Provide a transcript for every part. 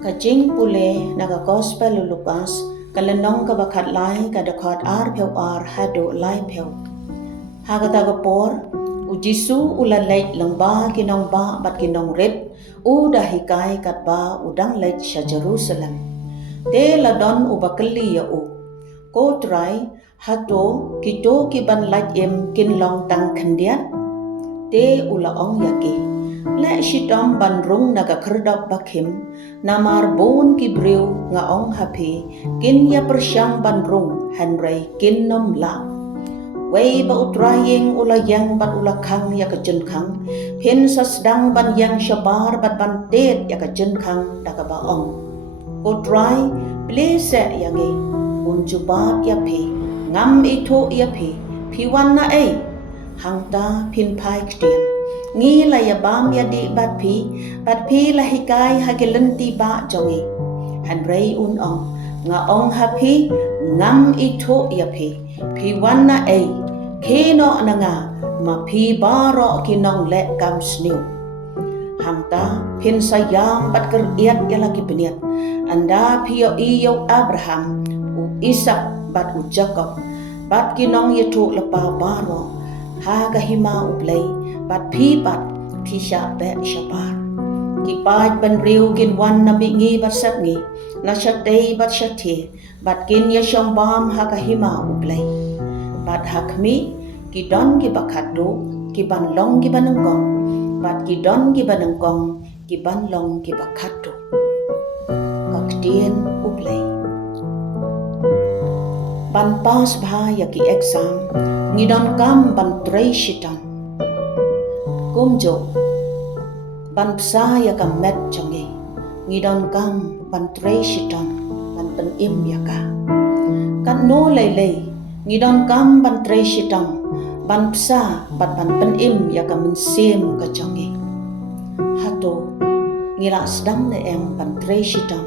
Kajing pule naga gospel Lukas kalenong ka bakat lai ka dakot ar peu ar hado lai peu. Hagata gapor ujisu ula lait lang ba kinong ba bat kinong red udah hikai kat ba udang lait sya Jerusalem. Te ladon ubakali ya u. Ko try hato kito kiban lait em kinlong tang kendiat. Te ula ong yaki. Le shitam bandrung naga kerdap bakim namar bon kibriu nga ong hapi kin ya persyang bandrung Henry kin nom la. Wei ba utraying ula yang bat ula kang ya kajen kang pin sa sedang ban yang syabar bat ban tet ya kajen kang daga ba ong. Utray blese yangi unjubab ya pi ngam ito ya pi wan na hangta pin pai kdien. Ngi la ya bam ya di bat pi la hikai hagelenti ba jongi. Henry ong nga ong hapi ngam ito ya pi wan na keno na nga ma pi baro kinong le kam sniu. Hangta pin sayam bat keriat ya lagi beniat. Anda pio iyo Abraham u Ishak bat u Jacob bat kinong yetu lepa baro ha kahima u play bat pi sya be syabar. Kipat ban riu gin wan na ngi bat sat ngi na syatei bat syati bat kin ya syong bam ha kahima u play. Bat hakmi kidon ki bakado kiban long ki banengkong bat kidon ki banengkong kiban long ki bakado. Kakdien u play. Ban pas bha ya ki exam ngidon kam ban trei shitam. Kumjo ban psa ya kam met changi ngidon kam ban trei shitam ban pen im ya ka. Kat no lei ngidon kam ban trei shitam ban psa bat ban pen im ya kam sim ka changi. Hato ngila sedang le em ban trei shitam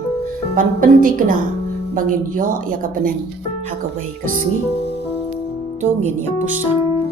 ban penti kena bangin yo ya ka penen hakawai kasngi to ngin ya pusan.